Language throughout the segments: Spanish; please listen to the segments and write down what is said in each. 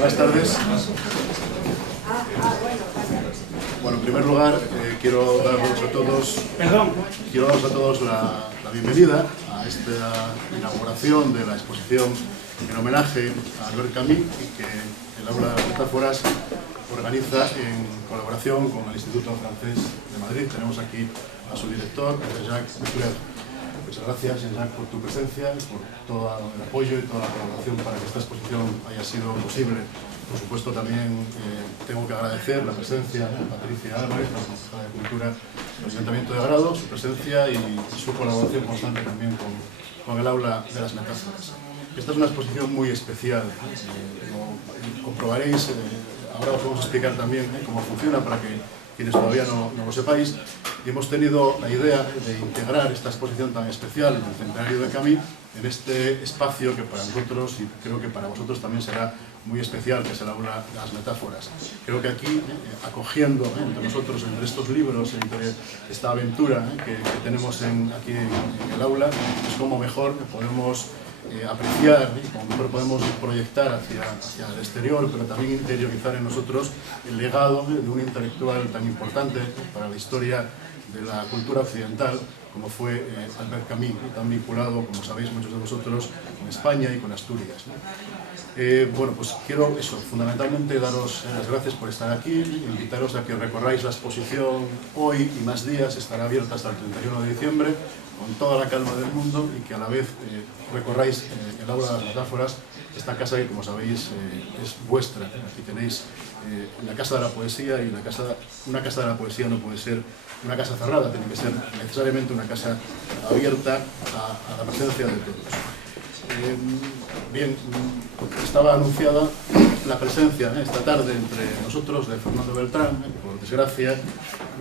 Buenas tardes. Bueno, en primer lugar, quiero daros a todos la bienvenida a esta inauguración de la exposición en homenaje a Albert Camus y que el Aula de las Metáforas organiza en colaboración con el Instituto Francés de Madrid. Tenemos aquí a su director, Jacques Duclerc. Muchas gracias, Jacques, por tu presencia, por todo el apoyo y toda la colaboración para que esta exposición haya sido posible. Por supuesto, también tengo que agradecer la presencia de Patricia Álvarez, la consejera de Cultura del Ayuntamiento de Grado, su presencia y su colaboración constante también con el Aula de las Metáforas. Esta es una exposición muy especial, como comprobaréis, ahora os vamos a explicar también cómo funciona para que quienes todavía no lo sepáis, y hemos tenido la idea de integrar esta exposición tan especial del centenario de Camus en este espacio que para nosotros y creo que para vosotros también será muy especial, que es el Aula de las Metáforas. Creo que aquí, acogiendo entre nosotros, entre estos libros, entre esta aventura que tenemos aquí en el aula, es como mejor podemos apreciar y como mejor podemos proyectar hacia el exterior, pero también interiorizar en nosotros el legado de un intelectual tan importante para la historia de la cultura occidental como fue Albert Camus, tan vinculado, como sabéis muchos de vosotros, con España y con Asturias. Bueno, pues quiero fundamentalmente daros las gracias por estar aquí, invitaros a que recorráis la exposición hoy y más días, estará abierta hasta el 31 de diciembre, con toda la calma del mundo y que a la vez recorráis el Aula de las Metáforas, esta casa que, como sabéis, es vuestra. Aquí tenéis la Casa de la Poesía y una Casa de la Poesía no puede ser una casa cerrada, tiene que ser necesariamente una casa abierta a la presencia de todos. Bien, estaba anunciada la presencia esta tarde entre nosotros de Fernando Beltrán. Por desgracia,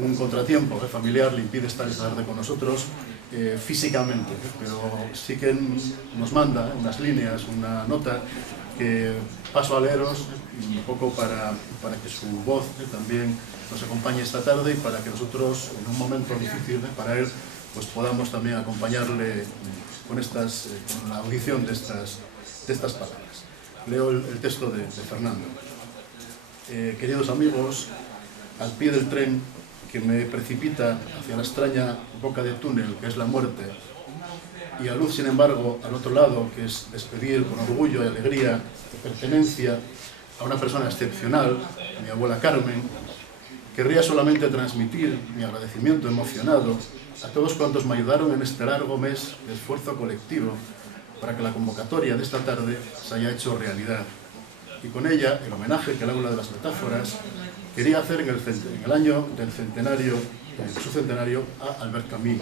un contratiempo familiar le impide estar esta tarde con nosotros físicamente, pero sí que nos manda unas líneas, una nota que paso a leeros un poco para que su voz también nos acompañe esta tarde y para que nosotros, en un momento difícil para él, pues podamos también acompañarle con la audición de estas palabras. Leo el texto de Fernando. Queridos amigos, al pie del tren que me precipita hacia la extraña boca de túnel que es la muerte, y a luz, sin embargo, al otro lado, que es despedir con orgullo y alegría de pertenencia a una persona excepcional, mi abuela Carmen, querría solamente transmitir mi agradecimiento emocionado a todos cuantos me ayudaron en este largo mes de esfuerzo colectivo para que la convocatoria de esta tarde se haya hecho realidad. Y con ella, el homenaje que el Aula de las Metáforas quería hacer en el año del centenario, de su centenario, a Albert Camus,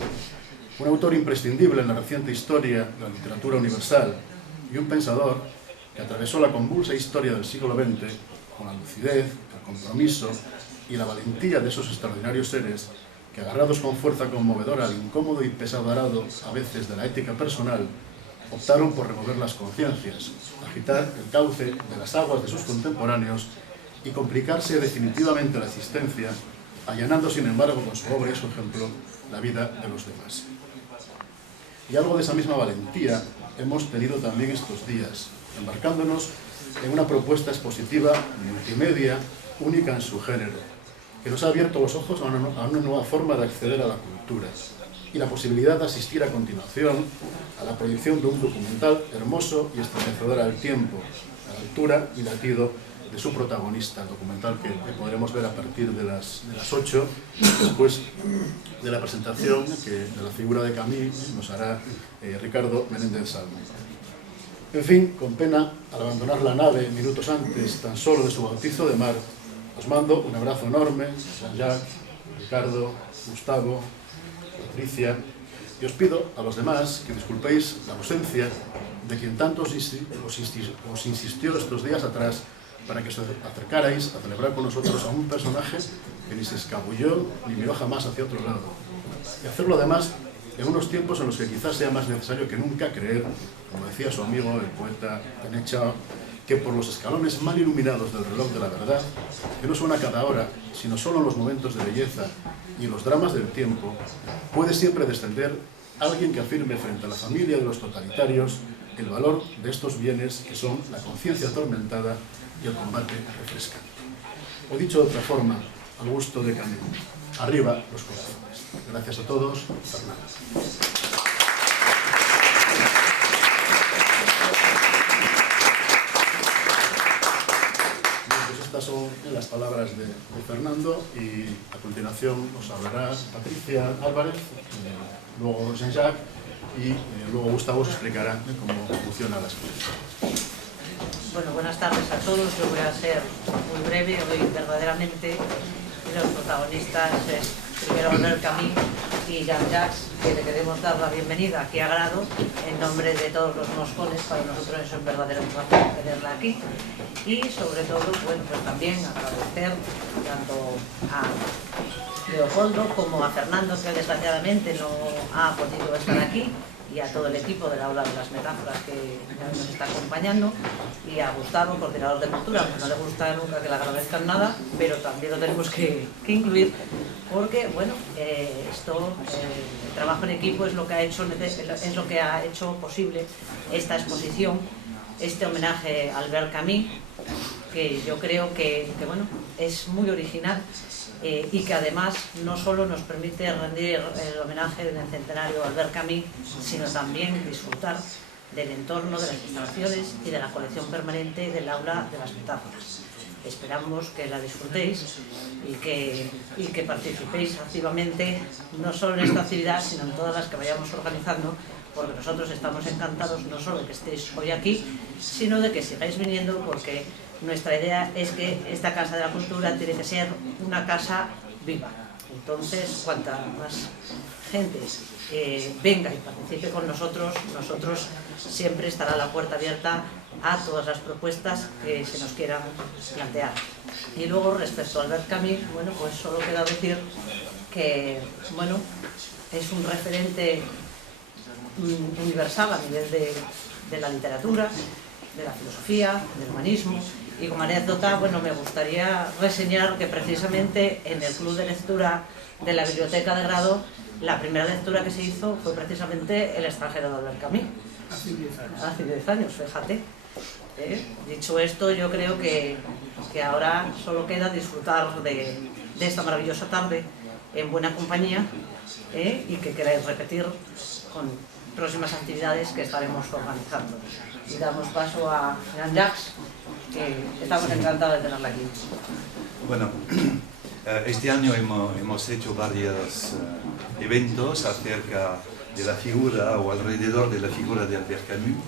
un autor imprescindible en la reciente historia de la literatura universal y un pensador que atravesó la convulsa historia del siglo XX con la lucidez, el compromiso y la valentía de esos extraordinarios seres que, agarrados con fuerza conmovedora al incómodo y pesado arado, a veces, de la ética personal, optaron por remover las conciencias, agitar el cauce de las aguas de sus contemporáneos y complicarse definitivamente la existencia, allanando, sin embargo, con su obra y su ejemplo, la vida de los demás. Y algo de esa misma valentía hemos tenido también estos días, embarcándonos en una propuesta expositiva multimedia única en su género, que nos ha abierto los ojos a una nueva forma de acceder a la cultura y la posibilidad de asistir a continuación a la proyección de un documental hermoso y estremecedor al tiempo, a la altura y latido de su protagonista, documental que podremos ver a partir de las 8, después de la presentación de la figura de Camus nos hará Ricardo Menéndez Salmo. En fin, con pena, al abandonar la nave minutos antes tan solo de su bautizo de mar, os mando un abrazo enorme, Jean-Jacques, Ricardo, Gustavo, Patricia, y os pido a los demás que disculpéis la ausencia de quien tanto os insistió estos días atrás para que os acercarais a celebrar con nosotros a un personaje que ni se escabulló ni miró jamás hacia otro lado. Y hacerlo además en unos tiempos en los que quizás sea más necesario que nunca creer, como decía su amigo el poeta René Chao, que por los escalones mal iluminados del reloj de la verdad, que no suena cada hora, sino solo en los momentos de belleza y los dramas del tiempo, puede siempre descender alguien que afirme frente a la familia de los totalitarios el valor de estos bienes que son la conciencia atormentada y el combate refresca. O dicho de otra forma, al gusto de Camus, arriba los corazones. Gracias a todos, Fernando. Estas son las palabras de Fernando y a continuación nos hablará Patricia Álvarez, luego Jean-Jacques y luego Gustavo os explicará cómo funciona la exposición. Bueno, buenas tardes a todos. Yo voy a ser muy breve. Hoy verdaderamente los protagonistas es primero Albert Camus y Jean-Jacques, que le queremos dar la bienvenida aquí a Grado en nombre de todos los moscones. Para nosotros es un verdadero placer tenerla aquí y sobre todo, bueno, pues también agradecer tanto a Leopoldo como a Fernando, que desgraciadamente no ha podido estar aquí, y a todo el equipo del Aula de las Metáforas que nos está acompañando, y a Gustavo, coordinador de cultura, aunque no le gusta nunca que le agradezcan nada, pero también lo tenemos que incluir, porque bueno, el trabajo en equipo es lo que ha hecho posible esta exposición, este homenaje a Albert Camus, que yo creo que bueno, es muy original. Y que además no solo nos permite rendir el homenaje del centenario a Albert Camus, sino también disfrutar del entorno, de las instalaciones y de la colección permanente del Aula de las Metáforas. Esperamos que la disfrutéis y que participéis activamente, no solo en esta actividad, sino en todas las que vayamos organizando, porque nosotros estamos encantados no solo de que estéis hoy aquí, sino de que sigáis viniendo, porque nuestra idea es que esta Casa de la Cultura tiene que ser una casa viva. Entonces, cuanta más gente venga y participe con nosotros, siempre estará la puerta abierta a todas las propuestas que se nos quieran plantear. Y luego, respecto a Albert Camus, bueno, pues solo queda decir que, bueno, es un referente universal a nivel de la literatura, de la filosofía, del humanismo. Y como anécdota, bueno, me gustaría reseñar que precisamente en el club de lectura de la Biblioteca de Grado, la primera lectura que se hizo fue precisamente El extranjero de Albert Camus. Hace 10 años, fíjate. Dicho esto, yo creo que ahora solo queda disfrutar de esta maravillosa tarde en buena compañía y que queráis repetir con próximas actividades que estaremos organizando. Y damos paso a Jean-Jacques, que estamos encantados de tenerla aquí. Bueno, este año hemos hecho varios eventos acerca de la figura o alrededor de la figura de Albert Camus,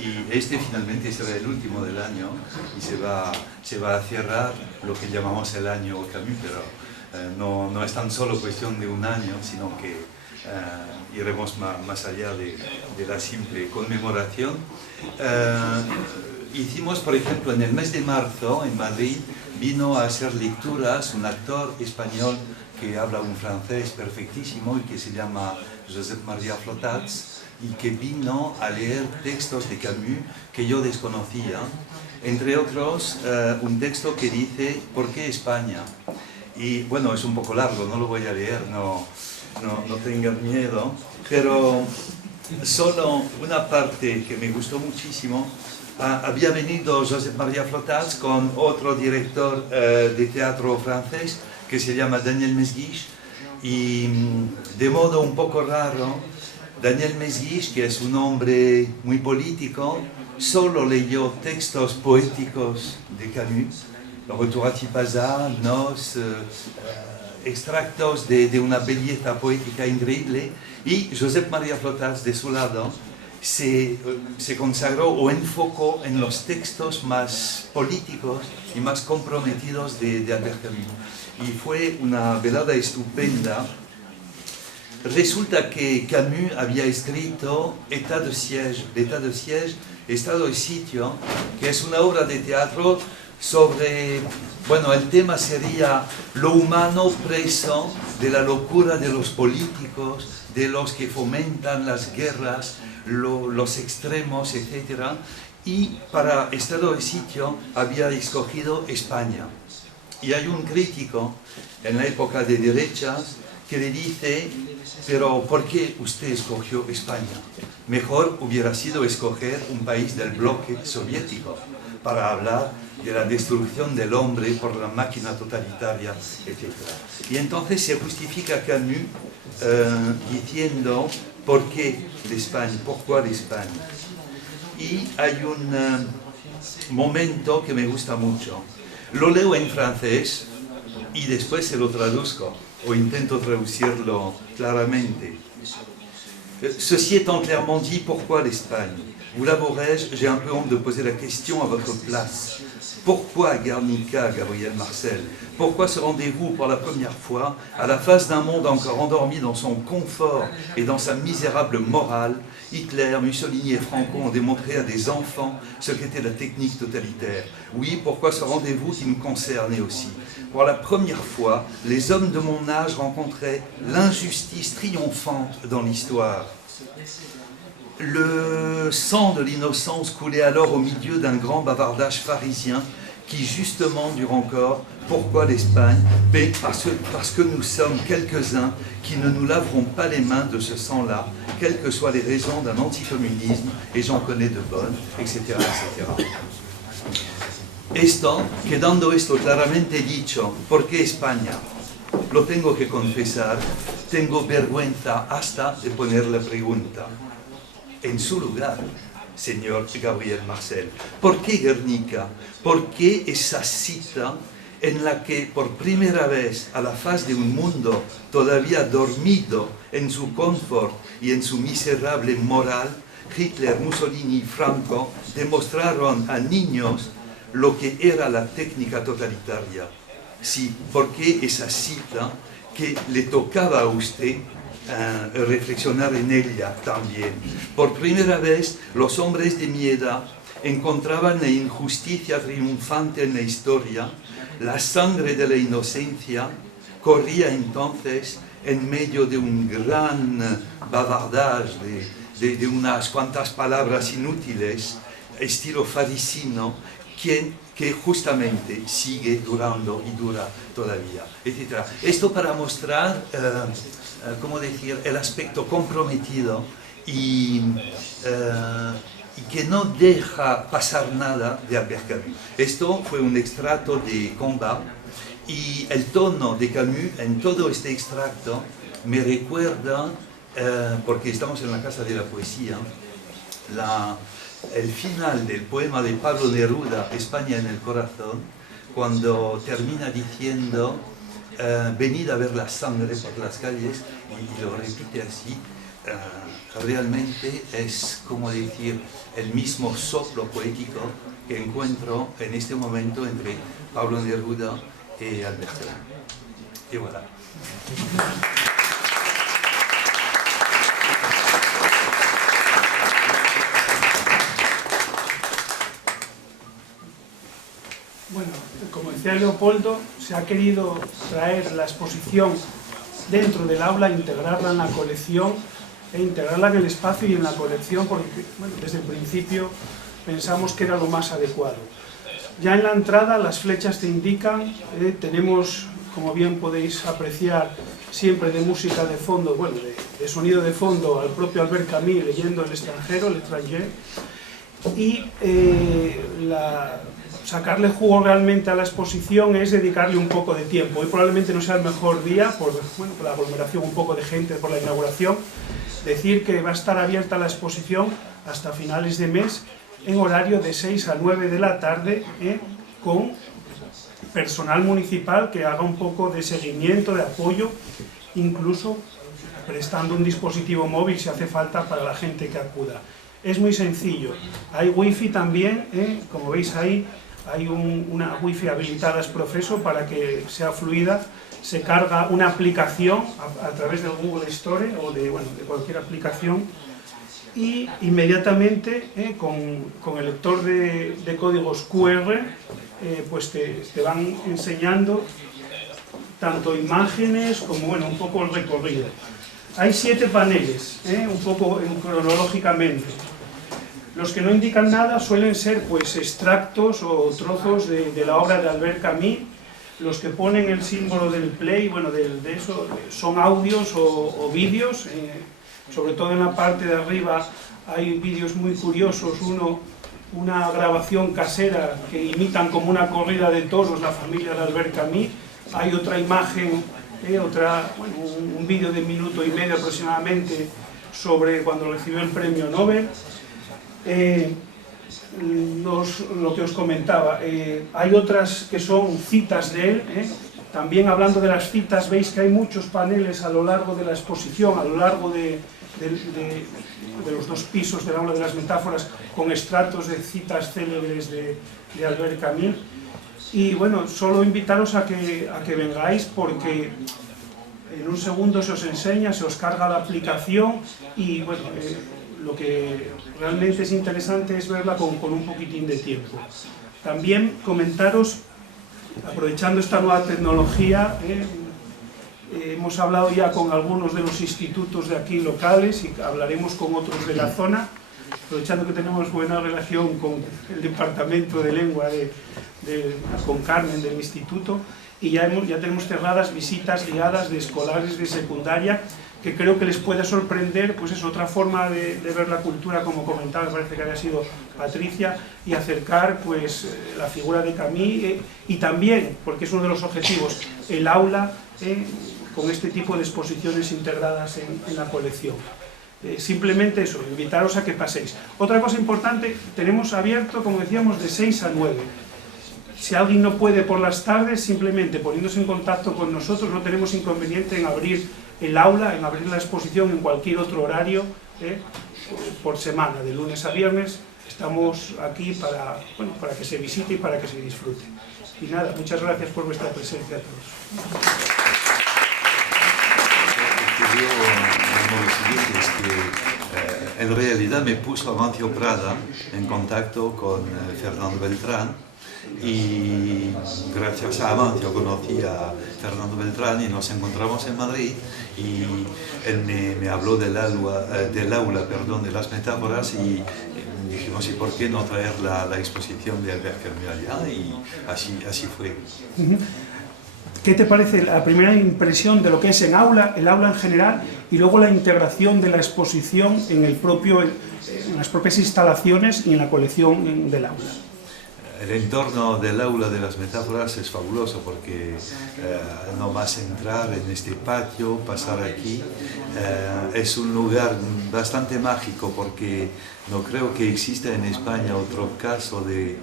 y este finalmente será el último del año y se va a cerrar lo que llamamos el año Camus, pero no es tan solo cuestión de un año, sino que iremos más allá de la simple conmemoración. Hicimos, por ejemplo, en el mes de marzo en Madrid, vino a hacer lecturas un actor español que habla un francés perfectísimo y que se llama Josep María Flotats, y que vino a leer textos de Camus que yo desconocía, entre otros un texto que dice ¿por qué España? Y bueno, es un poco largo, no lo voy a leer, no tengan miedo, pero solo una parte que me gustó muchísimo. Había venido Josep María Flotats con otro director de teatro francés que se llama Daniel Mesguich, y de modo un poco raro, Daniel Mesguich, que es un hombre muy político, solo leyó textos poéticos de Camus, Le Retour à Tipaza, Nos, extractos de una belleza poética increíble, y Josep María Flotats, de su lado, se consagró o enfocó en los textos más políticos y más comprometidos de Albert Camus. Y fue una velada estupenda. Resulta que Camus había escrito État de siège, Estado de sitio, que es una obra de teatro sobre, bueno, el tema sería lo humano preso de la locura de los políticos, de los que fomentan las guerras, los extremos, etc. Y para Estado de sitio había escogido España. Y hay un crítico en la época de derechas que le dice, pero ¿por qué usted escogió España? Mejor hubiera sido escoger un país del bloque soviético, para hablar de la destrucción del hombre por la máquina totalitaria, etc. Y entonces se justifica Camus diciendo ¿por qué l'Espagne? ¿Pourquoi l'Espagne? Y hay un momento que me gusta mucho. Lo leo en francés y después se lo traduzco, o intento traducirlo claramente. Ceci étant clairement dit, pourquoi l'Espagne? Vous l'avouerai-je, j'ai un peu honte de poser la question à votre place. Pourquoi Guernica, Gabriel Marcel? Pourquoi ce rendez-vous pour la première fois, à la face d'un monde encore endormi dans son confort et dans sa misérable morale? Hitler, Mussolini et Franco ont démontré à des enfants ce qu'était la technique totalitaire. Oui, pourquoi ce rendez-vous qui nous concernait aussi? Pour la première fois, les hommes de mon âge rencontraient l'injustice triomphante dans l'histoire. Le sang de l'innocence coulait alors au milieu d'un grand bavardage pharisien qui justement dure encore. Pourquoi l'Espagne? Parce que nous sommes quelques-uns qui ne nous laverons pas les mains de ce sang-là, quelles que soient les raisons d'un anticommunisme, et j'en connais de bonnes, etc., etc. Quedando esto claramente dicho, ¿por qué España? Lo tengo que confesar, tengo vergüenza hasta de poner la pregunta. En su lugar, señor Gabriel Marcel, ¿por qué Guernica? ¿Por qué esa cita en la que por primera vez a la faz de un mundo todavía dormido en su confort y en su miserable moral, Hitler, Mussolini y Franco demostraron a niños lo que era la técnica totalitaria? Sí, ¿por qué esa cita que le tocaba a usted reflexionar en ella también? Por primera vez, los hombres de mi edad encontraban la injusticia triunfante en la historia. La sangre de la inocencia corría entonces en medio de un gran bavardage de unas cuantas palabras inútiles, estilo farisino, que justamente sigue durando y dura todavía, etc. Esto para mostrar, ¿cómo decir?, el aspecto comprometido y que no deja pasar nada de Albert Camus. Esto fue un extracto de Combat y el tono de Camus en todo este extracto me recuerda, porque estamos en la Casa de la Poesía, el final del poema de Pablo Neruda, España en el corazón, cuando termina diciendo venid a ver la sangre por las calles, y lo repite así. Realmente es, como decir, el mismo soplo poético que encuentro en este momento entre Pablo Neruda y Albert Camus. Y voilà. Bueno, como decía Leopoldo, se ha querido traer la exposición dentro del aula, integrarla en la colección e integrarla en el espacio y en la colección, porque bueno, desde el principio pensamos que era lo más adecuado. Ya en la entrada las flechas te indican, tenemos, como bien podéis apreciar, siempre de música de fondo, bueno, de sonido de fondo al propio Albert Camus leyendo El extranjero, L'Étranger, y sacarle jugo realmente a la exposición es dedicarle un poco de tiempo. Hoy probablemente no sea el mejor día por la aglomeración, un poco de gente por la inauguración. Decir que va a estar abierta la exposición hasta finales de mes en horario de 6 a 9 de la tarde con personal municipal que haga un poco de seguimiento, de apoyo, incluso prestando un dispositivo móvil si hace falta para la gente que acuda. Es muy sencillo, hay wifi también, como veis ahí, hay una wifi habilitada ex profeso para que sea fluida. Se carga una aplicación a través del Google Store o de cualquier aplicación y inmediatamente con el lector de códigos QR pues te van enseñando tanto imágenes como un poco el recorrido. Hay 7 paneles, un poco cronológicamente. Los que no indican nada suelen ser pues extractos o trozos de la obra de Albert Camus. Los que ponen el símbolo del play, bueno, de eso, son audios o vídeos, sobre todo en la parte de arriba hay vídeos muy curiosos, uno una grabación casera que imitan como una corrida de toros la familia de Albert Camus. Hay otra imagen, un vídeo de 1 minuto y medio aproximadamente sobre cuando recibió el premio Nobel. Lo que os comentaba, hay otras que son citas de él. También hablando de las citas, veis que hay muchos paneles a lo largo de la exposición, a lo largo de los 2 pisos del aula de las metáforas, con extractos de citas célebres de Albert Camus. Y bueno, solo invitaros a que vengáis, porque en un segundo se os enseña, se os carga la aplicación y bueno, lo que realmente es interesante es verla con un poquitín de tiempo. También comentaros, aprovechando esta nueva tecnología, hemos hablado ya con algunos de los institutos de aquí locales y hablaremos con otros de la zona, aprovechando que tenemos buena relación con el departamento de lengua con Carmen del instituto, y ya tenemos cerradas visitas guiadas de escolares de secundaria, que creo que les puede sorprender. Pues es otra forma de ver la cultura, como comentaba, me parece que había sido Patricia, y acercar pues la figura de Camus, y también, porque es uno de los objetivos, el aula con este tipo de exposiciones integradas en la colección. Simplemente eso, invitaros a que paséis. Otra cosa importante, tenemos abierto, como decíamos, de 6 a 9. Si alguien no puede por las tardes, simplemente poniéndose en contacto con nosotros, no tenemos inconveniente en abrir el aula, en abrir la exposición en cualquier otro horario por semana, de lunes a viernes. Estamos aquí para que se visite y para que se disfrute. Y nada, muchas gracias por vuestra presencia a todos. En realidad me puso Amancio Prada en contacto con Fernando Beltrán, y gracias a Amancio conocí a Fernando Beltrán y nos encontramos en Madrid, y él me habló del aula de las metáforas, y dijimos, ¿y por qué no traer la exposición de Albert Camus allá? Y así fue. ¿Qué te parece la primera impresión de lo que es el aula en general, y luego la integración de la exposición en las propias instalaciones y en la colección del aula? El entorno del aula de las metáforas es fabuloso, porque no más entrar en este patio, pasar aquí, es un lugar bastante mágico, porque no creo que exista en España otro caso de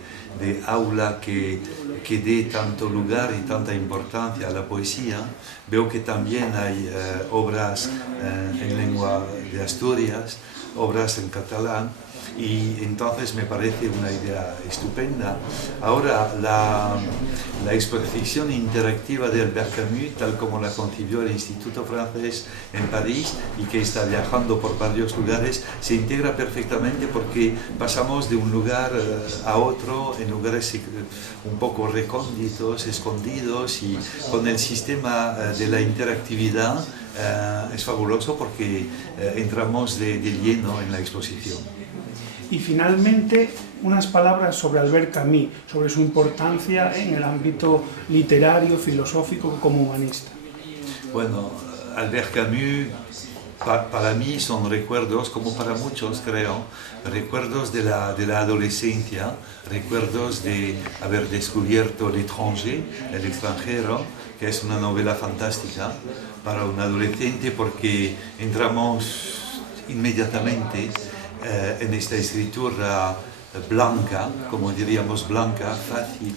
aula que dé tanto lugar y tanta importancia a la poesía. Veo que también hay obras en lengua de Asturias, obras en catalán, y entonces me parece una idea estupenda. Ahora, la exposición interactiva de Albert Camus, tal como la concibió el Instituto Francés en París y que está viajando por varios lugares, se integra perfectamente, porque pasamos de un lugar a otro en lugares un poco recónditos, escondidos, y con el sistema de la interactividad es fabuloso, porque entramos de lleno en la exposición. Y finalmente, unas palabras sobre Albert Camus, sobre su importancia en el ámbito literario, filosófico, como humanista. Bueno, Albert Camus para mí son recuerdos, como para muchos creo, recuerdos de la adolescencia, recuerdos de haber descubierto L'Étranger, El extranjero, que es una novela fantástica para un adolescente, porque entramos inmediatamente en esta escritura blanca, como diríamos blanca, fácil,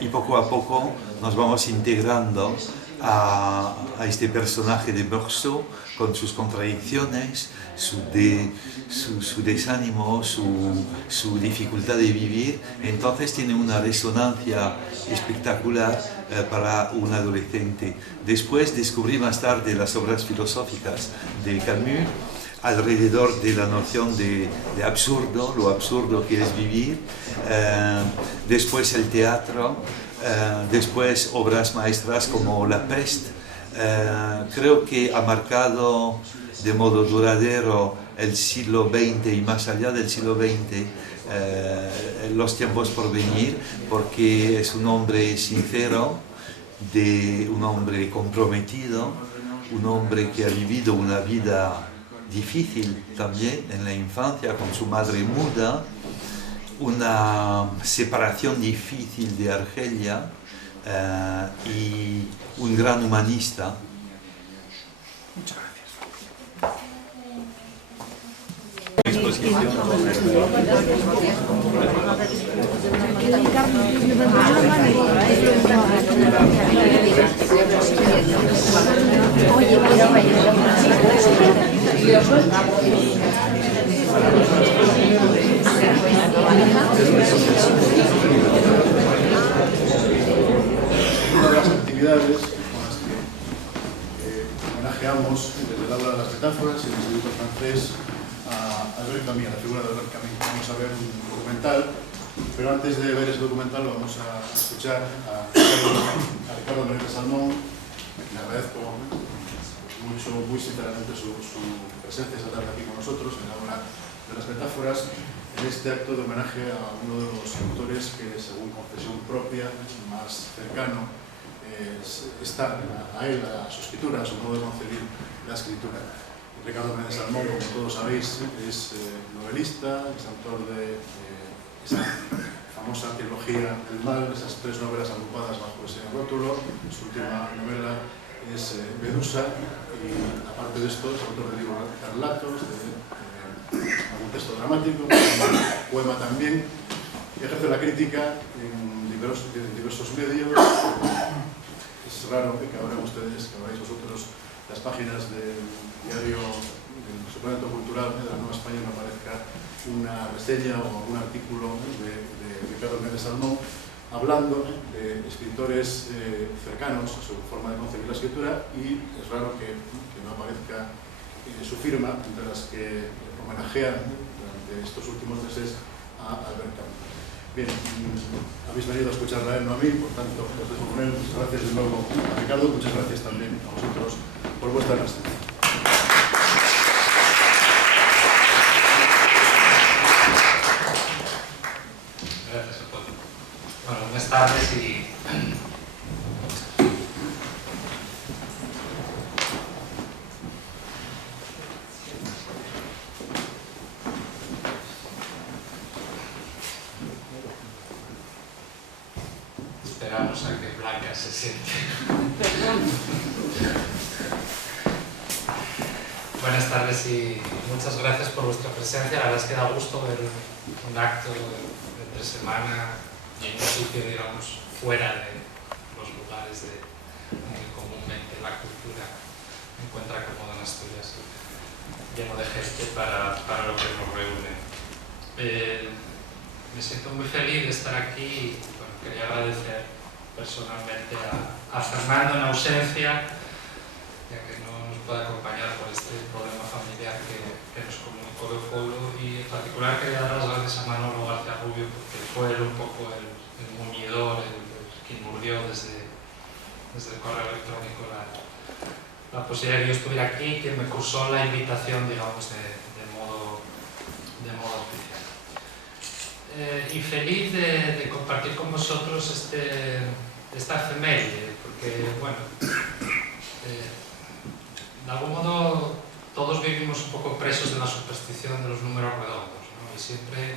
y poco a poco nos vamos integrando a este personaje de Meursault, con sus contradicciones, su desánimo, su dificultad de vivir. Entonces tiene una resonancia espectacular para un adolescente. Después descubrí más tarde las obras filosóficas de Camus, alrededor de la noción de absurdo, lo absurdo que es vivir, después el teatro, después obras maestras como La Peste. Creo que ha marcado de modo duradero el siglo XX y más allá del siglo XX, los tiempos por venir, porque es un hombre sincero, un hombre comprometido, un hombre que ha vivido una vida difícil también en la infancia con su madre muda, una separación difícil de Argelia y un gran humanista. Muchas gracias. Una de las actividades con las que homenajeamos desde el aula de las metáforas y el Instituto Francés a Albert Camus, a la figura de Albert Camus. Vamos a ver un documental, pero antes de ver ese documental vamos a escuchar a Ricardo Menéndez Salmón, a quien agradezco muy sinceramente su presencia esta tarde aquí con nosotros en la aula de las metáforas, en este acto de homenaje a uno de los autores que, según confesión propia, más cercano está a él, a su escritura, a su modo de concebir la escritura. Ricardo Menéndez Salmón, como todos sabéis, es novelista, es autor de esa famosa trilogía del mal, esas 3 novelas agrupadas bajo ese rótulo. Su última novela es Medusa, y aparte de esto es autor de libros de relatos, de algún texto dramático, un poema también, y ejerce la crítica en diversos medios. Es raro que abran ustedes, que abráis vosotros las páginas del diario, del suplemento cultural de la Nueva España, no aparezca una reseña o un artículo de Ricardo Menéndez Salmón hablando de escritores cercanos a su forma de concebir la escritura, y es raro que no aparezca su firma entre las que homenajean durante estos últimos meses a Albert Camus. Bien, habéis venido a escucharla a él, no a mí, por tanto, os dejo con él. Muchas gracias de nuevo a Ricardo, muchas gracias también a vosotros por vuestra presencia. Gracias a todos. Bueno, buenas tardes y esperamos a que Blanca se siente. Buenas tardes y muchas gracias por vuestra presencia. La verdad es que da gusto ver un acto entre semana y en un sitio, digamos, fuera de los lugares de que comúnmente la cultura encuentra cómoda en Asturias, lleno de gente para lo que nos reúne. Me siento muy feliz de estar aquí y bueno, quería agradecer personalmente a Fernando en ausencia, ya que no nos puede acompañar por este problema familiar que nos comunicó Leopoldo, y en particular quería dar las gracias a Manolo García Rubio, porque fue él un poco el muñidor, quien urdió desde el correo electrónico la posibilidad de que yo estuviera aquí, que me cursó la invitación, digamos, de modo oficial. Y feliz de compartir con vosotros esta efeméride, porque, bueno, de algún modo todos vivimos un poco presos de la superstición de los números redondos, ¿no? Y siempre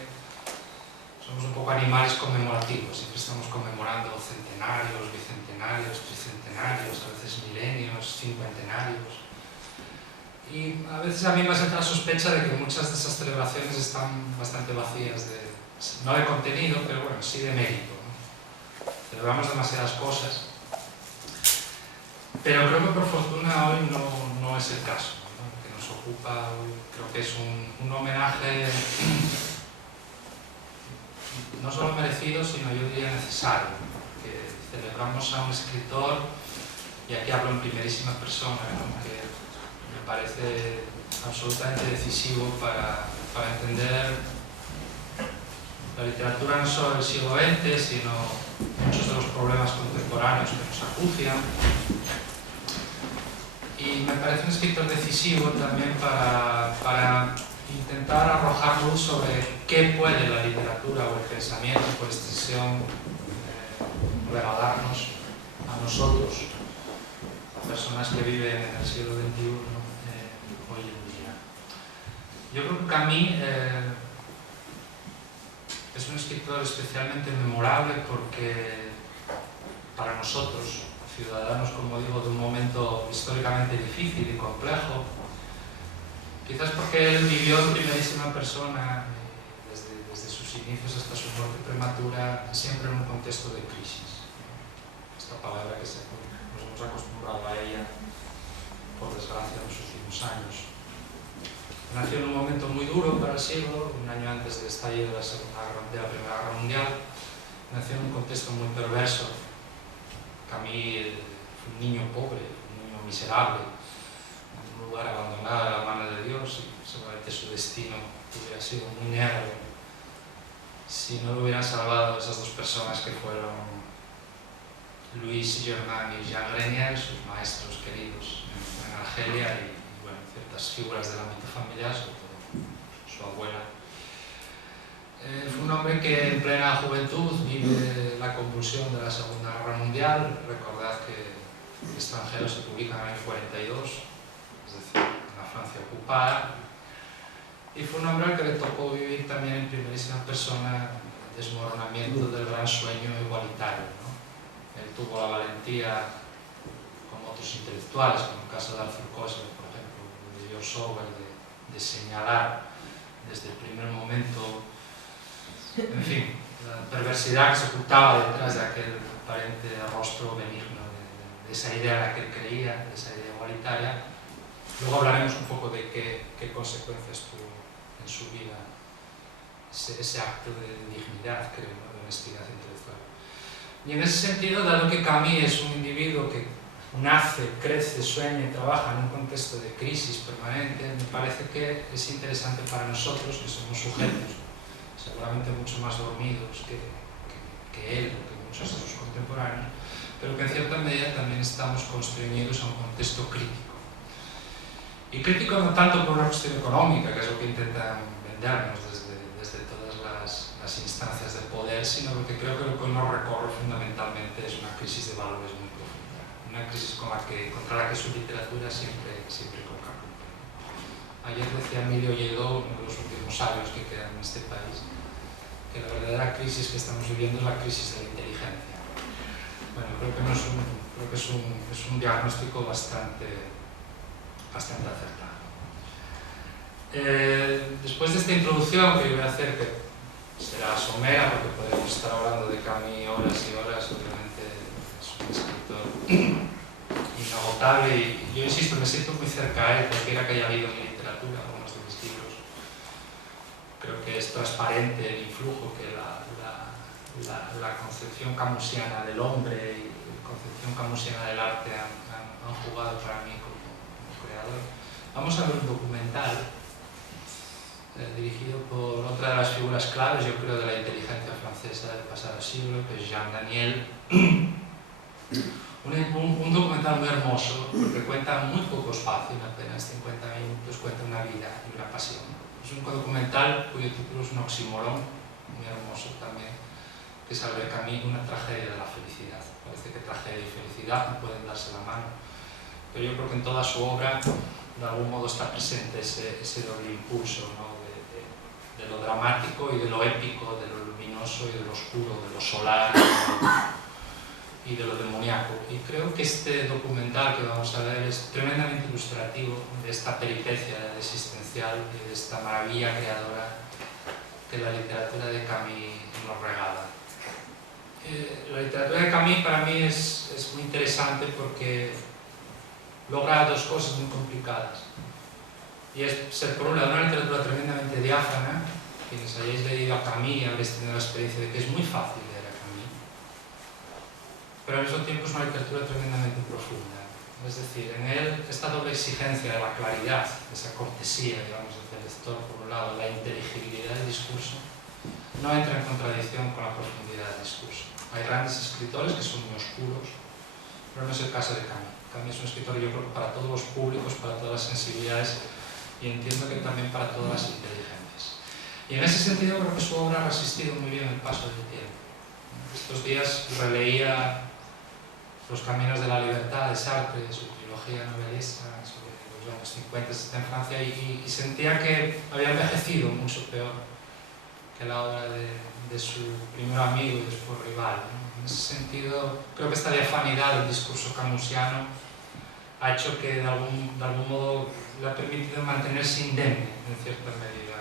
somos un poco animales conmemorativos, siempre estamos conmemorando centenarios, bicentenarios, tricentenarios, a veces milenios, cincuentenarios. Y a veces a mí me hace la sospecha de que muchas de esas celebraciones están bastante vacías no de contenido, pero bueno, sí de mérito, ¿no? Celebramos demasiadas cosas, pero creo que por fortuna hoy no es el caso, ¿no? Lo que nos ocupa hoy creo que es un homenaje no solo merecido, sino yo diría necesario, porque celebramos a un escritor, y aquí hablo en primerísima persona, ¿no? Que me parece absolutamente decisivo para entender la literatura no solo del siglo XX, sino muchos de los problemas contemporáneos que nos acucian. Y me parece un escritor decisivo también para intentar arrojar luz sobre qué puede la literatura o el pensamiento, por extensión, regalarnos a nosotros, a personas que viven en el siglo XXI, hoy en día. Yo creo que Camus es un un escritor especialmente memorable porque para nosotros, ciudadanos, como digo, de un momento históricamente difícil y complejo, quizás porque él vivió en primerísima persona, desde sus inicios hasta su muerte prematura, siempre en un contexto de crisis. Esta palabra que nos hemos acostumbrado a ella, por desgracia, en los últimos años. Nació en un momento muy duro para el siglo, un año antes del estallido de la Primera Guerra Mundial. Nació en un contexto muy perverso. Camille fue un niño pobre, un niño miserable, en un lugar abandonado a la mano de Dios, y seguramente su destino hubiera sido muy negro si no lo hubieran salvado esas dos personas que fueron Louis Germain y Jean Grenier, sus maestros queridos en Argelia, y bueno, ciertas figuras del ámbito familiar, sobre todo su abuela. Fue un hombre que en plena juventud vive la convulsión de la Segunda Guerra Mundial. Recordad que El extranjero se publica en el año 42, es decir, en la Francia ocupada. Y fue un hombre al que le tocó vivir también en primerísima persona el desmoronamiento del gran sueño igualitario, ¿no? Él tuvo la valentía, como otros intelectuales, como el caso de Arthur Koestler, por ejemplo, de George Orwell, de señalar desde el primer momento, en fin, la perversidad que se ocultaba detrás de aquel aparente rostro benigno, de esa idea en la que él creía, de esa idea igualitaria. Luego hablaremos un poco de qué consecuencias tuvo en su vida ese acto de dignidad, creo, ¿no?, de honestidad intelectual. Y en ese sentido, dado que Camus es un individuo que nace, crece, sueña y trabaja en un contexto de crisis permanente, me parece que es interesante para nosotros, que somos sujetos seguramente mucho más dormidos que él, que muchos de sus contemporáneos, pero que en cierta medida también estamos constreñidos a un contexto crítico. Y crítico no tanto por una cuestión económica, que es lo que intentan vendernos desde todas las instancias de poder, sino porque creo que lo que nos recorre fundamentalmente es una crisis de valores muy profunda, una crisis contra la que su literatura siempre contrapunta. Ayer decía Emilio Lledó, uno de los últimos sabios que quedan en este país, que la verdadera crisis que estamos viviendo es la crisis de la inteligencia. Bueno, creo que es un diagnóstico bastante acertado. Después de esta introducción que yo voy a hacer, que será somera porque podemos estar hablando de Camus horas y horas, obviamente es un escritor inagotable y yo insisto, me siento muy cerca a él, cualquiera que haya habido mi literatura, algunos de mis libros. Creo que es transparente el influjo que la concepción camusiana del hombre y la concepción camusiana del arte han jugado para mí como creador. Vamos a ver un documental dirigido por otra de las figuras claves, yo creo, de la inteligencia francesa del pasado siglo, que es Jean Daniel. Un documental muy hermoso, porque cuenta muy poco espacio, en apenas 50 minutos, cuenta una vida y una pasión. Es un documental cuyo título es un oxímoron, muy hermoso también, que es Albert Camus, una tragedia de la felicidad. Parece que tragedia y felicidad no pueden darse la mano, pero yo creo que en toda su obra de algún modo está presente ese doble impulso, ¿no?, de lo dramático y de lo épico, de lo luminoso y de lo oscuro, de lo solar y de lo demoníaco. Y creo que este documental que vamos a ver es tremendamente ilustrativo de esta peripecia existencial y de esta maravilla creadora que la literatura de Camus nos regala. La literatura de Camus para mí es muy interesante porque logra dos cosas muy complicadas. Y es ser, por un lado, una literatura tremendamente diáfana. Quienes hayáis leído a Camus habréis tenido la experiencia de que es muy fácil leer a Camus, pero al mismo tiempo es una literatura tremendamente profunda. Es decir, en él esta doble exigencia de la claridad, esa cortesía, digamos, del lector, por un lado, la inteligibilidad del discurso, no entra en contradicción con la profundidad del discurso. Hay grandes escritores que son muy oscuros, pero no es el caso de Camus. Camus es un escritor, yo creo, para todos los públicos, para todas las sensibilidades, y entiendo que también para todas las inteligencias. Y en ese sentido creo que su obra ha resistido muy bien el paso del tiempo. Estos días releía Los caminos de la libertad de Sartre, su trilogía novelesca sobre los años 50 en Francia, y sentía que había envejecido mucho peor la obra de su primer amigo y después rival, ¿no? En ese sentido, creo que esta diafanidad del discurso camusiano ha hecho que de algún modo le ha permitido mantenerse indemne en cierta medida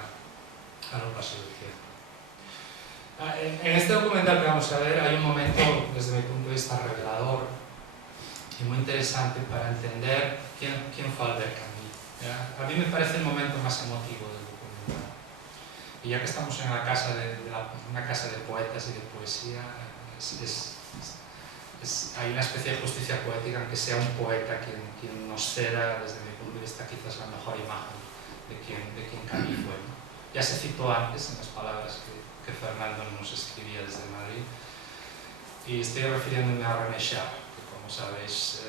a lo paso del tiempo. En este documental que vamos a ver hay un momento, desde mi punto de vista, revelador y muy interesante para entender quién fue Albert Camus, ¿ya? A mí me parece el momento más emotivo del documental. Y ya que estamos en una casa de poetas y de poesía, hay una especie de justicia poética en que sea un poeta quien nos ceda, desde mi punto de vista, quizás la mejor imagen de quien Camus fue, ¿no? Ya se citó antes en las palabras que Fernando nos escribía desde Madrid, y estoy refiriéndome a René Char, que como sabéis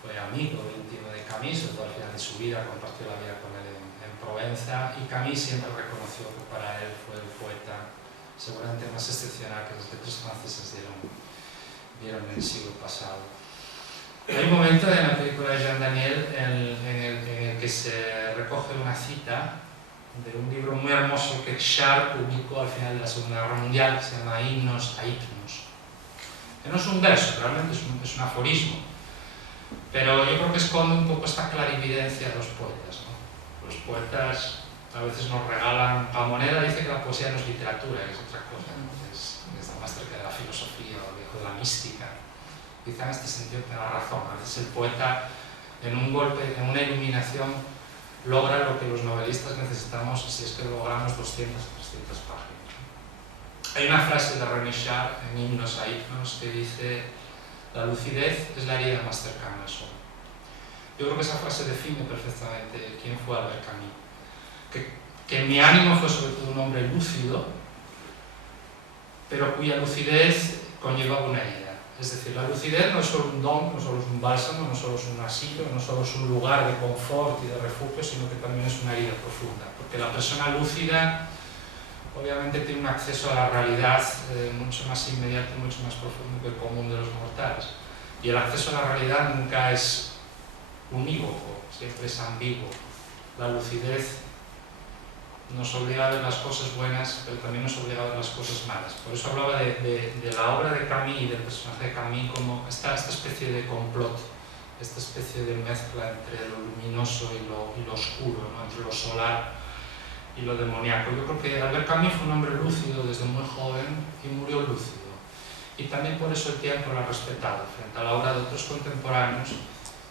fue amigo íntimo de Camus, al final de su vida compartió la vida con él en Provenza, y Camus siempre reconoció que para él fue el poeta seguramente más excepcional que los letras franceses dieron en el siglo pasado. Hay un momento en la película de Jean Daniel en el que se recoge una cita de un libro muy hermoso que Char publicó al final de la Segunda Guerra Mundial, que se llama Himnos a Himnos. Que no es un verso, realmente es un aforismo, pero yo creo que esconde un poco esta clarividencia de los poetas, ¿no? Los poetas a veces nos regalan, Pamoneda dice que la poesía no es literatura, que es otra cosa, ¿no? Está más cerca de la filosofía o de la mística. Quizá en este sentido tenga razón. A veces el poeta, en un golpe, en una iluminación, logra lo que los novelistas necesitamos si es que logramos 200 o 300 páginas. Hay una frase de René Char en Himnos a Himnos que dice: la lucidez es la herida más cercana al sol. Yo creo que esa frase define perfectamente quién fue Albert Camus. Que en mi ánimo fue sobre todo un hombre lúcido, pero cuya lucidez conllevaba una herida. Es decir, la lucidez no es solo un don, no solo es un bálsamo, no solo es un asilo, no solo es un lugar de confort y de refugio, sino que también es una herida profunda. Porque la persona lúcida obviamente tiene un acceso a la realidad mucho más inmediato, mucho más profundo que el común de los mortales. Y el acceso a la realidad nunca es unívoco, siempre es ambiguo. La lucidez nos obliga a ver las cosas buenas, pero también nos obliga a ver las cosas malas. Por eso hablaba de la obra de Camus y del personaje de Camus como esta especie de complot, esta especie de mezcla entre lo luminoso y lo oscuro, ¿no? Entre lo solar y lo demoníaco. Yo creo que Albert Camus fue un hombre lúcido desde muy joven y murió lúcido. Y también por eso el tiempo lo ha respetado, frente a la obra de otros contemporáneos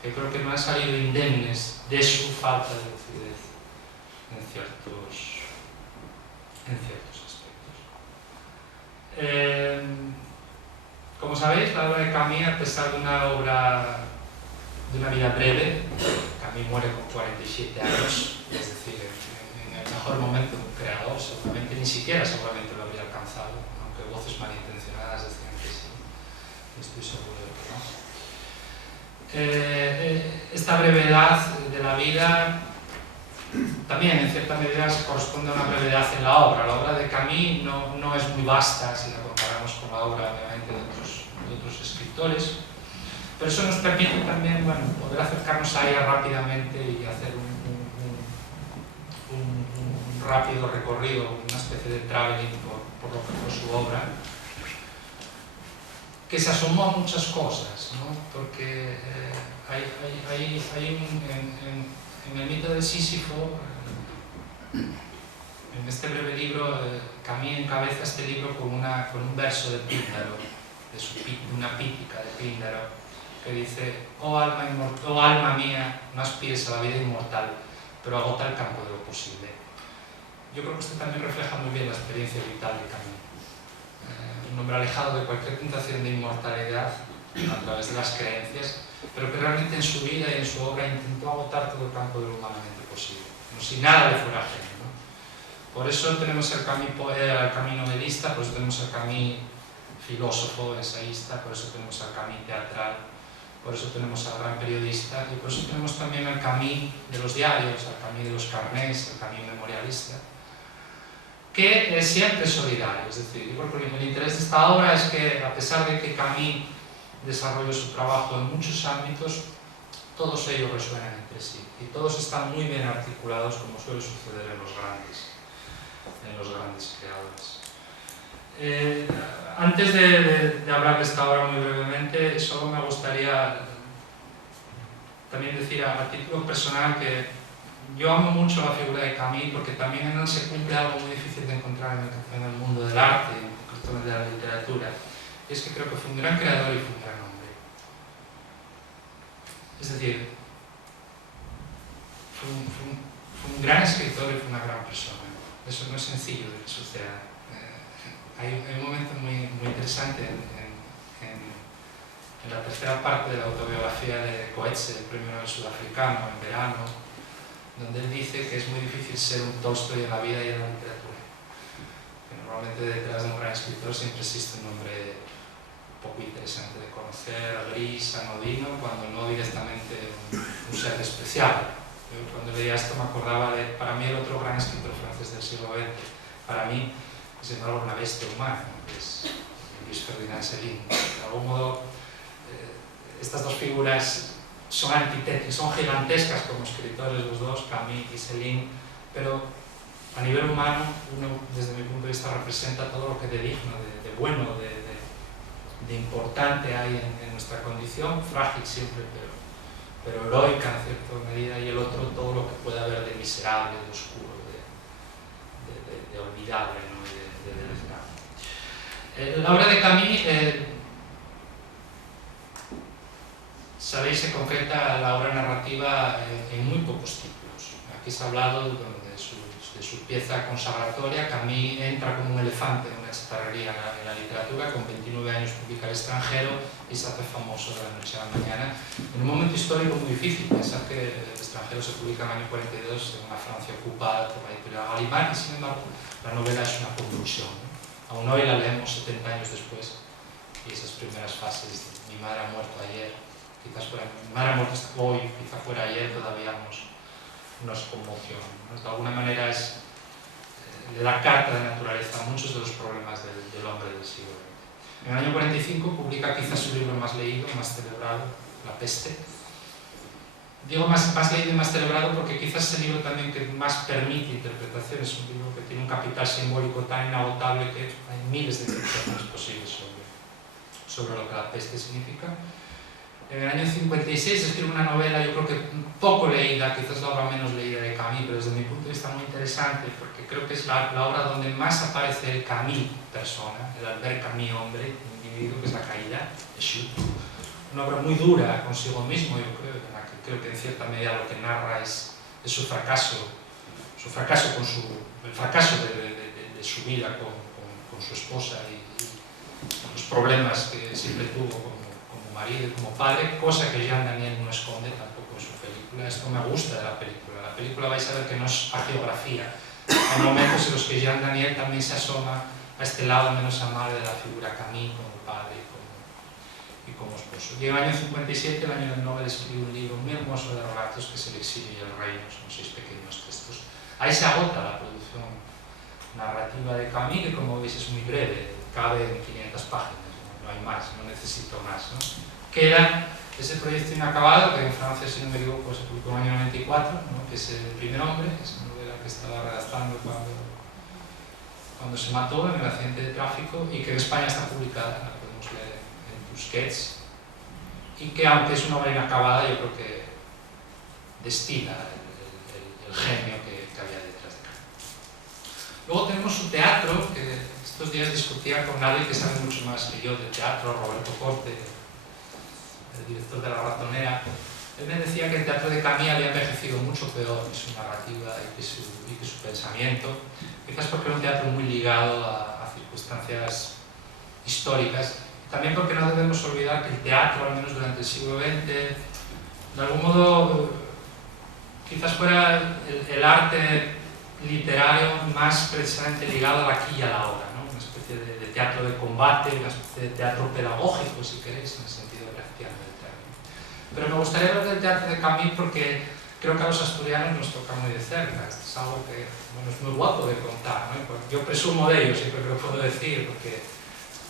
que creo que no han salido indemnes de su falta de lucidez en ciertos aspectos. Como sabéis, la obra de Camus, a pesar de una vida breve, Camus muere con 47 años, es decir, en el mejor momento de un creador, seguramente seguramente lo habría alcanzado, aunque voces malintencionadas decían que sí, estoy seguro de que no. Esta brevedad de la vida también en cierta medida se corresponde a una brevedad en la obra. La obra de Camus no es muy vasta si la comparamos con la obra obviamente de otros escritores, pero eso nos permite también, bueno, poder acercarnos a ella rápidamente y hacer un rápido recorrido, una especie de traveling por lo que fue su obra, que se asomó a muchas cosas, ¿no? Porque en el mito de Sísifo, en este breve libro, Camus encabeza este libro con un verso de Píndaro, de una pítica de Píndaro, que dice: oh alma mía, no aspires a la vida inmortal, pero agota el campo de lo posible. Yo creo que esto también refleja muy bien la experiencia vital de Camus. Un hombre alejado de cualquier tentación de inmortalidad a través de las creencias, pero que realmente en su vida y en su obra intentó agotar todo el campo de lo humanamente posible, como si nada le fuera ajeno, ¿no? Por eso tenemos el Camus novelista, por eso tenemos el Camus filósofo, ensayista, por eso tenemos al Camus teatral, por eso tenemos al gran periodista, y por eso tenemos también al Camus de los diarios, al Camus de los carnés, al Camus memorialista, que es siempre solidario. Es decir, yo creo que el interés de esta obra es que, a pesar de que Camus desarrolló su trabajo en muchos ámbitos, todos ellos resuenan entre sí y todos están muy bien articulados, como suele suceder en los grandes. en los grandes creadores. Antes de hablar de esta obra muy brevemente, solo me gustaría también decir a título personal que yo amo mucho la figura de Camus porque también en él se cumple algo muy difícil de encontrar en el mundo del arte, en concreto de la literatura, y es que creo que fue un gran creador y fue un gran hombre. Es decir, fue un gran escritor y fue una gran persona. Eso no es sencillo de que suceda. Hay un momento muy interesante en la tercera parte de la autobiografía de Coetze, el premio Nobel sudafricano, en verano, donde él dice que es muy difícil ser un Tolstoy en la vida y en la literatura. Que normalmente detrás de un gran escritor siempre existe un hombre poco interesante de conocer, gris, anodino, cuando no directamente un ser especial. Yo cuando leía esto me acordaba de, para mí, el otro gran escritor francés del siglo XX, para mí, sin embargo, una bestia humana, que es Luis Ferdinand Céline. De algún modo, estas dos figuras son antitéticas, son gigantescas como escritores los dos, Camus y Céline, pero a nivel humano, uno, desde mi punto de vista, representa todo lo que de digno, de bueno, de importante hay en nuestra condición, frágil siempre, pero heroica en cierta medida, y el otro todo lo que puede haber de miserable, de oscuro, de olvidable, ¿no? La obra de Camus, sabéis, se concreta la obra narrativa en muy pocos títulos. Aquí se ha hablado de su pieza consagratoria. Camus entra como un elefante en una chatarrería en la literatura, con 29 años publica El extranjero y se hace famoso de la noche a la mañana, en un momento histórico muy difícil. Pensar que El extranjero se publica en el año 42 en una Francia ocupada por la editorial Gallimard, y sin embargo la novela es una convulsión, ¿no? Aún hoy la leemos 70 años después, y esas primeras fases de mi madre ha muerto ayer, quizás fuera, mi madre ha muerto hoy, quizás fuera ayer, todavía nos conmociona, ¿no? De alguna manera le da carta de naturaleza a muchos de los problemas del hombre del siglo XX. En el año 45 publica quizás su libro más leído, más celebrado, La peste. Digo más leído y más celebrado porque quizás es el libro también que más permite interpretaciones. Es un libro que tiene un capital simbólico tan inagotable que hay miles de interpretaciones posibles sobre lo que la peste significa. En el año 56 escribe una novela, yo creo que poco leída, quizás la obra menos leída de Camus, pero desde mi punto de vista muy interesante, porque creo que es la obra donde más aparece el Camus persona, el Albert Camus hombre, el individuo, que es La caída, de Chute. Una obra muy dura consigo mismo, yo creo, en la que creo que en cierta medida lo que narra es su fracaso el fracaso de su vida con su esposa y los problemas que siempre tuvo como marido y como padre, cosa que Jean Daniel no esconde tampoco en su película. Esto me gusta de la película. La película vais a ver que no es hagiografía. Hay momentos en los que Jean Daniel también se asoma a este lado menos amable de la figura Camus como padre y como esposo. Y en el año 57, el año del Nobel, escribe un libro muy hermoso de relatos que es El exilio y el reino, son 6 pequeños textos. Ahí se agota la producción narrativa de Camus, que como veis es muy breve, cabe en 500 páginas, no hay más, no necesito más, ¿no? Queda ese proyecto inacabado, que en Francia, si no me equivoco, se publicó en el año 94, ¿no? Que es El primer hombre, esa novela que estaba redactando cuando se mató en el accidente de tráfico, y que en España está publicada, la podemos leer en Busquets, y que aunque es una obra inacabada, yo creo que destila el genio que había detrás de Camus. Luego tenemos su teatro, que estos días discutía con nadie que sabe mucho más que yo del teatro, Roberto Corte, el director de La Ratonera. Él me decía que el teatro de Camus había envejecido mucho peor que su narrativa y que su pensamiento, quizás porque era un teatro muy ligado a circunstancias históricas, también porque no debemos olvidar que el teatro, al menos durante el siglo XX, de algún modo quizás fuera el arte literario más precisamente ligado al aquí y a la ahora, ¿no? Una especie de teatro de combate, una especie de teatro pedagógico, si queréis, en el sentido graciano del término. Pero me gustaría hablar del teatro de Camus porque creo que a los asturianos nos toca muy de cerca. Esto es algo que, bueno, es muy guapo de contar, ¿no? Yo presumo de ello, siempre lo puedo decir, porque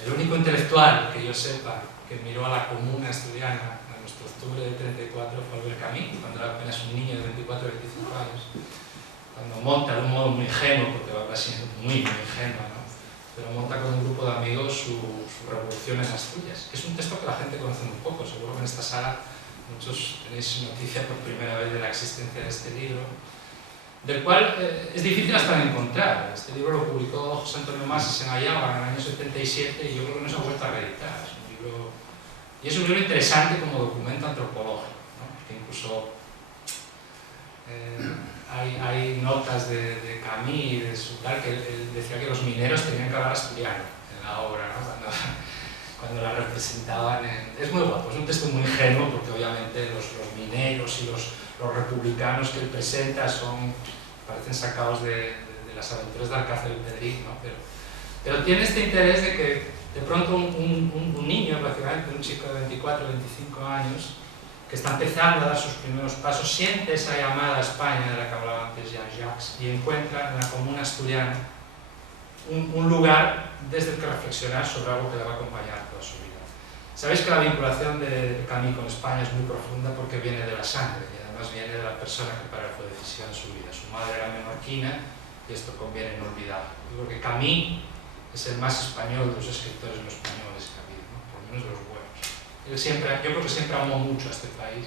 el único intelectual que yo sepa que miró a la comuna asturiana en nuestro octubre del 34 fue Albert Camus, cuando era apenas un niño de 24 o 25 años. cuando monta de un modo muy ingenuo, porque va siendo muy ingenua, ¿no? Pero monta con un grupo de amigos su revolución en Asturias. Es un texto que la gente conoce muy poco, seguro que en esta sala muchos tenéis noticia por primera vez de la existencia de este libro, del cual es difícil hasta de encontrar. Este libro lo publicó José Antonio Masas en Ayala en el año 77 y yo creo que no se ha vuelto a reeditar. Es un libro interesante como documento antropológico, ¿no? Porque incluso hay notas de Camille, de Suclar, que él decía que los mineros tenían que hablar asturiano en la obra, ¿no? Cuando la representaban. Es muy guapo, es un texto muy ingenuo porque obviamente los mineros y los republicanos que él presenta parecen sacados de las aventuras de Alcácer y Pedric, ¿no? Pero tiene este interés de que de pronto un niño, prácticamente un chico de 24 o 25 años, que está empezando a dar sus primeros pasos, siente esa llamada a España de la que hablaba antes Jean-Jacques y encuentra en la comuna asturiana un lugar desde el que reflexionar sobre algo que le va a acompañar toda su vida. Sabéis que la vinculación de Camille con España es muy profunda porque viene de la sangre y además viene de la persona que para él fue decisiva en su vida. Su madre era menorquina y esto conviene no olvidar. Digo que Camille es el más español de los escritores no españoles que ha habido, ¿no? Por lo menos de los buenos. Yo creo que siempre amó mucho a este país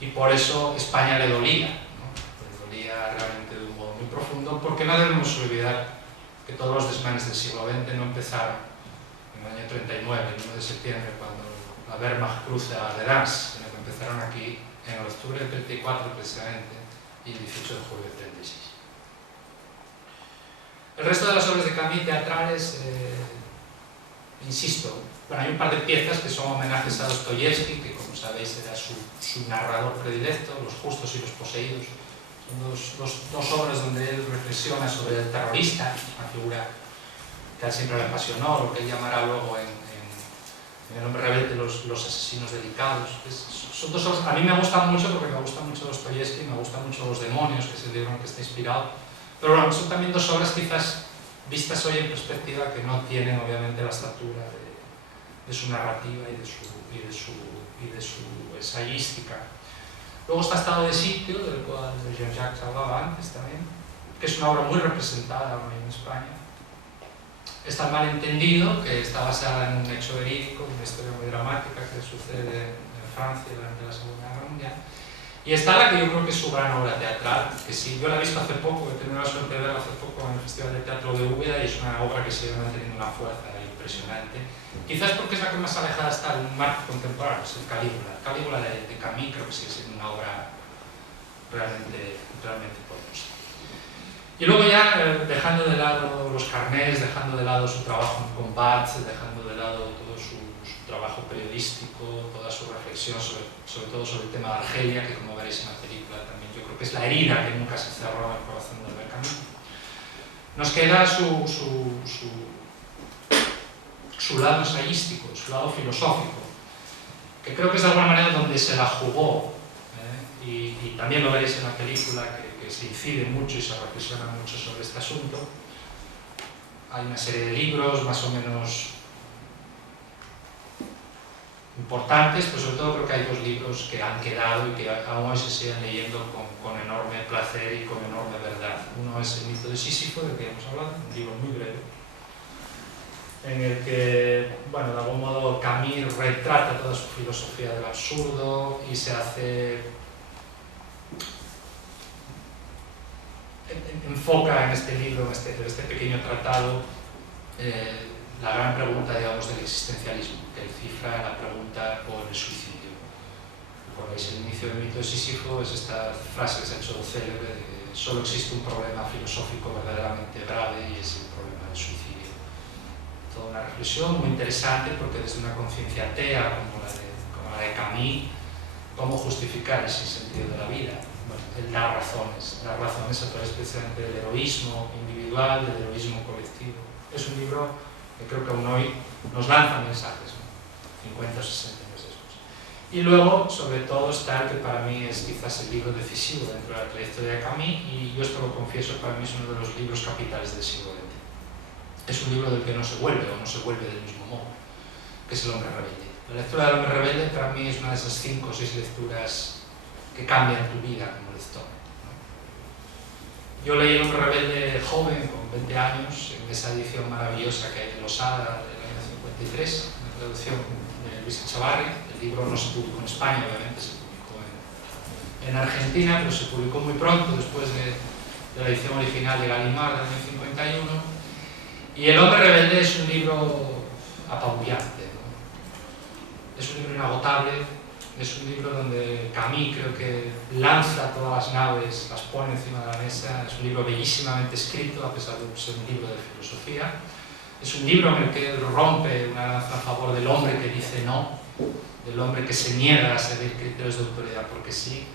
y por eso España le dolía, ¿no? Le dolía realmente de un modo muy profundo, porque no debemos olvidar que todos los desmanes del siglo XX no empezaron en el año 39, el 1 de septiembre, cuando la Wehrmacht cruza de Danzig, sino que empezaron aquí en el octubre del 34 precisamente y el 18 de julio del 36. El resto de las obras de Camille teatrales, insisto, bueno, hay un par de piezas que son homenajes a Dostoyevsky, que como sabéis era su narrador predilecto, Los justos y los poseídos. Son dos obras donde él reflexiona sobre el terrorista, una figura que a él siempre le apasionó, lo que él llamará luego en El hombre rebelde los asesinos delicados. Son dos obras, a mí me gustan mucho porque me gusta mucho Dostoyevsky, me gustan mucho Los demonios, que es el libro en el que está inspirado. Pero bueno, son también dos obras quizás vistas hoy en perspectiva que no tienen obviamente la estatura de su narrativa y de su ensayística. Luego está Estado de sitio, del cual Jean-Jacques hablaba antes también, que es una obra muy representada ahora en España. Está El malentendido, que está basada en un hecho verídico, una historia muy dramática que sucede en Francia durante la Segunda Guerra Mundial. Y está la que yo creo que es su gran obra teatral, que sí, yo la he visto hace poco, he tenido la suerte de verla hace poco en el Festival de Teatro de Úbeda y es una obra que sigue manteniendo una fuerza impresionante. Quizás porque es la que más alejada está de un marco contemporáneo, es el Calígula. El Calígula de Camille creo que sigue siendo una obra realmente poderosa. Y luego ya, dejando de lado los carnés, dejando de lado su trabajo en Combat, dejando de lado todo su trabajo periodístico, toda su reflexión sobre todo sobre el tema de Argelia, que como veréis en la película también yo creo que es la herida que nunca se cerró en el corazón de Albert Camus. Nos queda su lado ensayístico, su lado filosófico, que creo que es de alguna manera donde se la jugó, y también lo veréis en la película, que se incide mucho y se reflexiona mucho sobre este asunto. Hay una serie de libros más o menos importantes, pero sobre todo creo que hay dos libros que han quedado y que aún hoy se siguen leyendo con enorme placer y con enorme verdad. Uno es El mito de Sísifo, del que hemos hablado, un libro muy breve, en el que, bueno, de algún modo Camille retrata toda su filosofía del absurdo y se enfoca en este libro, en este pequeño tratado, la gran pregunta, digamos, del existencialismo, que él cifra en la pregunta por el suicidio. Recordáis el inicio del mito de Sísifo, es esta frase que se ha hecho célebre de que solo existe un problema filosófico verdaderamente grave y es el problema del suicidio. Toda una reflexión muy interesante porque desde una conciencia atea como la de Camille, cómo justificar el sinsentido de la vida. Bueno, él da razones a través precisamente del heroísmo individual, del heroísmo colectivo. Es un libro que creo que aún hoy nos lanza mensajes, ¿no? 50 o 60 años después. Y luego, sobre todo, está el que para mí es quizás el libro decisivo dentro de la trayectoria de Camille, y yo esto lo confieso, para mí es uno de los libros capitales del siglo XX. Es un libro del que no se vuelve, o no se vuelve del mismo modo, que es El hombre rebelde. La lectura del hombre rebelde para mí es una de esas 5 o 6 lecturas que cambian tu vida como lector, ¿no? Yo leí El hombre rebelde joven, con 20 años, en esa edición maravillosa que hay de Losada del año 53, una traducción de Luis Echavarri. El libro no se publicó en España, obviamente, se publicó en Argentina, pero se publicó muy pronto, después de la edición original de Gallimard del año 51. Y El hombre rebelde es un libro apabullante, ¿no? Es un libro inagotable, es un libro donde Camus creo que lanza todas las naves, las pone encima de la mesa. Es un libro bellísimamente escrito, a pesar de ser un libro de filosofía. Es un libro en el que rompe una lanza a favor del hombre que dice no, del hombre que se niega a seguir criterios de autoridad porque sí.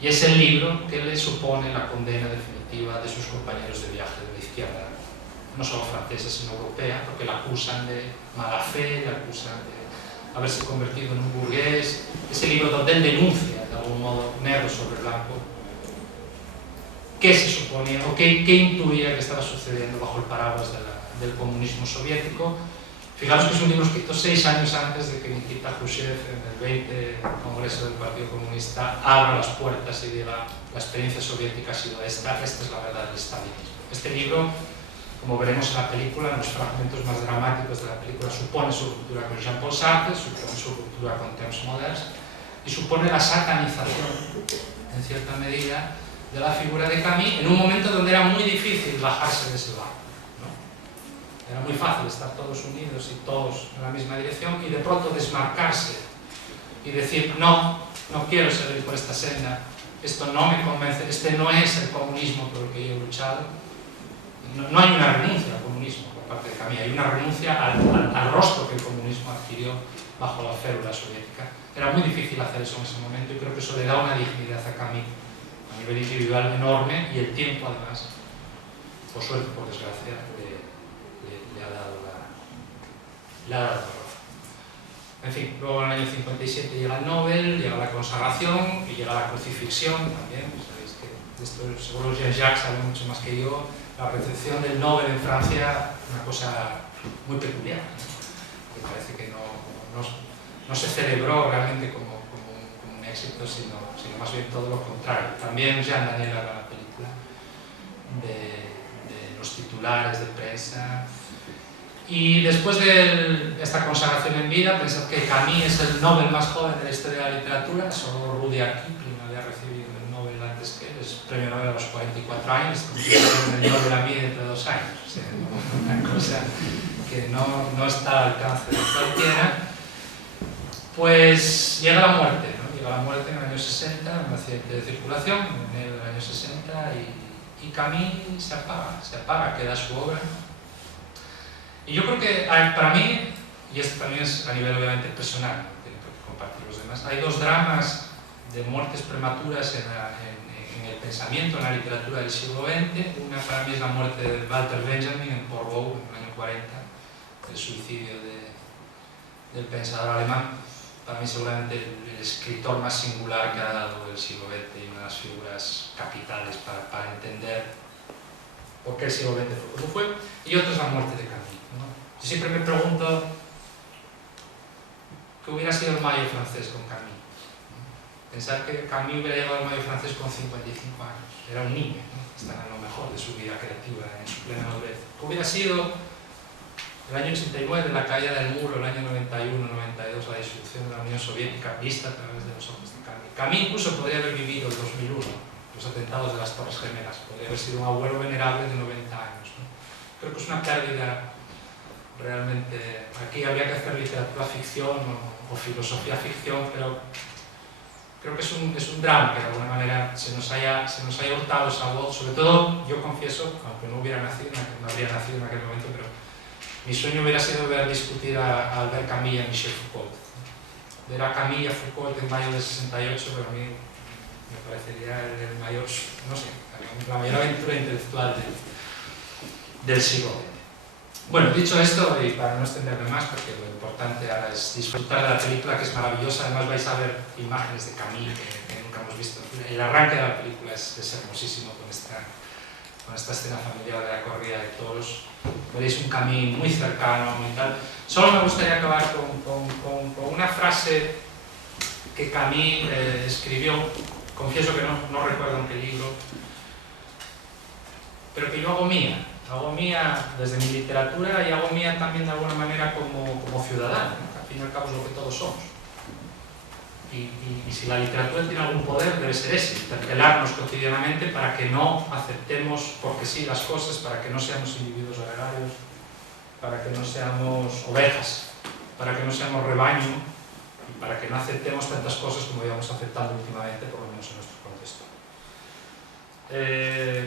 Y es el libro que le supone la condena definitiva de sus compañeros de viaje de la izquierda, no solo francesa sino europea, porque la acusan de mala fe, la acusan de haberse convertido en un burgués. Ese libro donde él denuncia, de algún modo, negro sobre blanco, qué se suponía o qué intuía que estaba sucediendo bajo el paraguas del comunismo soviético. Fijaros que es un libro escrito 6 años antes de que Nikita Khrushchev, en el 20 Congreso del Partido Comunista, abra las puertas y diga: la experiencia soviética ha sido esta es la verdad del estalinismo. Este libro, como veremos en la película, en los fragmentos más dramáticos de la película, supone su ruptura con Jean-Paul Sartre, supone su ruptura con Temps moderns y supone la satanización, en cierta medida, de la figura de Camus en un momento donde era muy difícil bajarse de ese barco. Era muy fácil estar todos unidos y todos en la misma dirección y de pronto desmarcarse y decir: no quiero seguir por esta senda, esto no me convence, este no es el comunismo por el que yo he luchado. No hay una renuncia al comunismo por parte de Camus, hay una renuncia al rostro que el comunismo adquirió bajo la férula soviética. Era muy difícil hacer eso en ese momento y creo que eso le da una dignidad a Camus a nivel individual enorme, y el tiempo, además, por suerte, por desgracia, le ha dado la razón. En fin, luego en el año 57 llega el Nobel, llega la consagración y llega la crucifixión también. Sabéis que de esto seguro Jean-Jacques sabe mucho más que yo. La recepción del Nobel en Francia, una cosa muy peculiar, ¿no? Que parece que no se celebró realmente como un éxito, sino más bien todo lo contrario. También Jean Daniel haga la película de los titulares de prensa. Y después de esta consagración en vida, pensad que Camus es el Nobel más joven de la historia de la literatura. Solo Rudyard Kipling había recibido el Nobel antes que él, es premio Nobel a los 44 años, el Nobel a mí dentro de 2 años. O sea, una cosa que no está al alcance de cualquiera. Pues llega la muerte, ¿no? Llega la muerte en el año 60, en un accidente de circulación, en el año 60, y Camus se apaga, queda su obra. Y yo creo que para mí, y esto también es a nivel obviamente personal, no tiene por qué compartir los demás, hay 2 dramas de muertes prematuras en el pensamiento, en la literatura del siglo XX. Una para mí es la muerte de Walter Benjamin en Portbou, en el año 40, el suicidio del pensador alemán. Para mí seguramente el escritor más singular que ha dado el siglo XX y una de las figuras capitales para entender por qué el siglo XX fue como fue. Y otra es la muerte de Camus, ¿no? Yo siempre me pregunto qué hubiera sido el Mayo francés con Camus. Pensar que Camus hubiera llegado al Mayo francés con 55 años. Era un niño, ¿no? Estaba en lo mejor de su vida creativa, en su plena madurez. ¿Qué hubiera sido el año 89, la caída del muro, el año 91-92, la disolución de la Unión Soviética, vista a través de los ojos de Camus? Camus incluso podría haber vivido el 2001, los atentados de las Torres Gemelas. Podría haber sido un abuelo venerable de 90 años, ¿no? Creo que es una pérdida realmente. Aquí habría que hacer literatura ficción o filosofía ficción, pero creo que es un drama que de alguna manera se nos haya hurtado esa voz. Sobre todo, yo confieso, aunque no habría nacido en aquel momento, pero mi sueño hubiera sido ver discutir a Albert Camus y a Michel Foucault. Ver a Camus y a Foucault en mayo del 68, pero a mí me parecería el mayor, no sé, la mayor aventura intelectual del siglo XX. Bueno, dicho esto, y para no extenderme más, porque lo importante ahora es disfrutar de la película, que es maravillosa. Además vais a ver imágenes de Camus que nunca hemos visto. El arranque de la película es hermosísimo con esta escena familiar de la corrida de toros. Veréis un Camus muy cercano, muy tal. Solo me gustaría acabar con una frase que Camus escribió, confieso que no recuerdo en qué libro, pero que yo hago mía desde mi literatura y hago mía también de alguna manera como ciudadano, ¿no? Que al fin y al cabo es lo que todos somos. Y si la literatura tiene algún poder, debe ser ese, interpelarnos cotidianamente para que no aceptemos porque sí las cosas, para que no seamos individuos gregarios, para que no seamos ovejas, para que no seamos rebaño y para que no aceptemos tantas cosas como íbamos aceptando últimamente, por lo menos en nuestro contexto.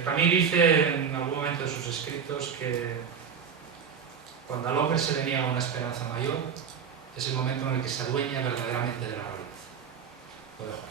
Camus dice en algún momento de sus escritos que cuando al hombre se le niega una esperanza mayor, es el momento en el que se adueña verdaderamente de la realidad. Lo dejo.